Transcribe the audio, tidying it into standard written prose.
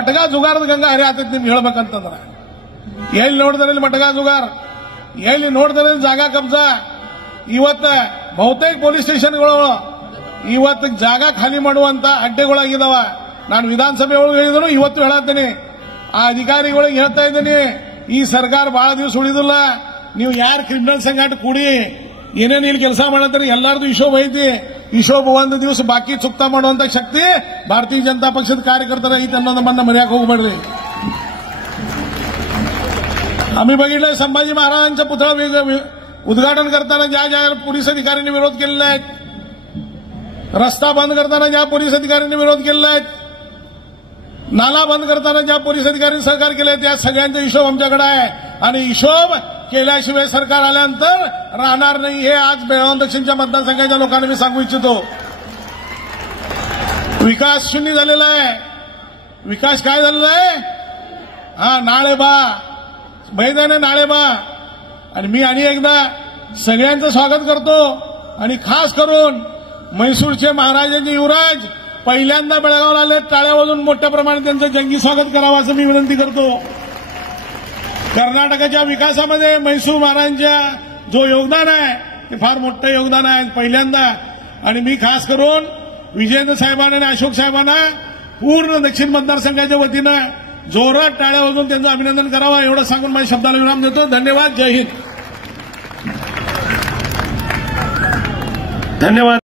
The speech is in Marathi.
ಮಟಗ ಜುಗಾರದ ಗಂಗಾ ಹರಿಯಾತೈತಿ ನಿಮ್ಗೆ ಹೇಳ್ಬೇಕಂತಂದ್ರ ಎಲ್ಲಿ ನೋಡಿದ್ರೆ ಮಟಗ ಜುಗಾರ್, ಎಲ್ಲಿ ನೋಡಿದ್ರೆ ಜಾಗ ಕಬ್ಜಾ. ಇವತ್ತ ಬಹುತೇಕ ಪೊಲೀಸ್ ಸ್ಟೇಷನ್ಗಳು ಇವತ್ತು ಜಾಗ ಖಾಲಿ ಮಾಡುವಂತ ಅಡ್ಡೆಗಳಾಗಿದಾವ. ನಾನು ವಿಧಾನಸಭೆ ಒಳಗೆ ಹೇಳಿದನು, ಇವತ್ತು ಹೇಳತ್ತೀನಿ, ಆ ಅಧಿಕಾರಿಗಳಿಗೆ ಹೇಳ್ತಾ ಇದ್ದೀನಿ, ಈ ಸರ್ಕಾರ ಬಹಳ ದಿವಸ ಉಳಿದಿಲ್ಲ. ನೀವು ಯಾರು ಕ್ರಿಮಿನಲ್ ಸಂಘಟ ಕೂಡಿ ಏನೇನು ಇಲ್ಲಿ ಕೆಲಸ ಮಾಡತ್ತೀರಿ ಎಲ್ಲಾರ್ದು ಹಿಶೋಬ್ ಐತಿ. ಹಿಶೋಬ್ ಒಂದು ದಿವಸ ಬಾಕಿ ಚುಕ್ತಾ ಮಾಡುವಂತ ಶಕ್ತಿ ಭಾರತೀय जनता पक्षದ कार्यकर्त्याला ಐತಿ ಅನ್ನೋದನ್ನ मर्याक होगಬೇಡ್ರಿ. आम्ही बघितलं संभाजी महाराजांचा पुतळा उद्घाटन करताना ज्या ज्या पोलीस अधिकाऱ्यांनी विरोध केलेला आहे, रस्ता बंद करताना ज्या पोलीस अधिकाऱ्यांनी विरोध केलेला आहे, नाला बंद करताना ज्या पोलीस अधिकाऱ्यांनी सहकार्य केले त्या सगळ्यांचा हिशोब आमच्याकडे आहे. आणि हिशोब केल्याशिवाय सरकार आल्यानंतर राहणार नाही, हे आज बेळगाव दक्षिणच्या मतदारसंघाच्या लोकांना मी सांगू इच्छितो. विकास शून्य झालेला आहे. विकास काय झालेला आहे? नाळे बा मैदाने नाळे बा. आणि मी आणि एकदा सगळ्यांचं स्वागत करतो. आणि खास करून म्हैसूरचे महाराजांचे युवराज पहिल्यांदा बेळगावला आले, टाळ्या वाजवून मोठ्या प्रमाणात त्यांचं जंगी स्वागत करावं असं मी विनंती करतो. कर्नाटकाच्या विकासामध्ये म्हैसूर महाराजांच्या जो योगदान आहे ते फार मोठं योगदान आहे पहिल्यांदा. आणि मी खास करून विजेंद्र साहेबांना आणि अशोक साहेबांना पूर्ण दक्षिण मतदारसंघाच्या वतीनं जोरात टाळ्या वाजवून त्यांचं अभिनंदन करावं एवढं सांगून माझ्या शब्दाला विराम देतो. धन्यवाद. जय हिंद. धन्यवाद.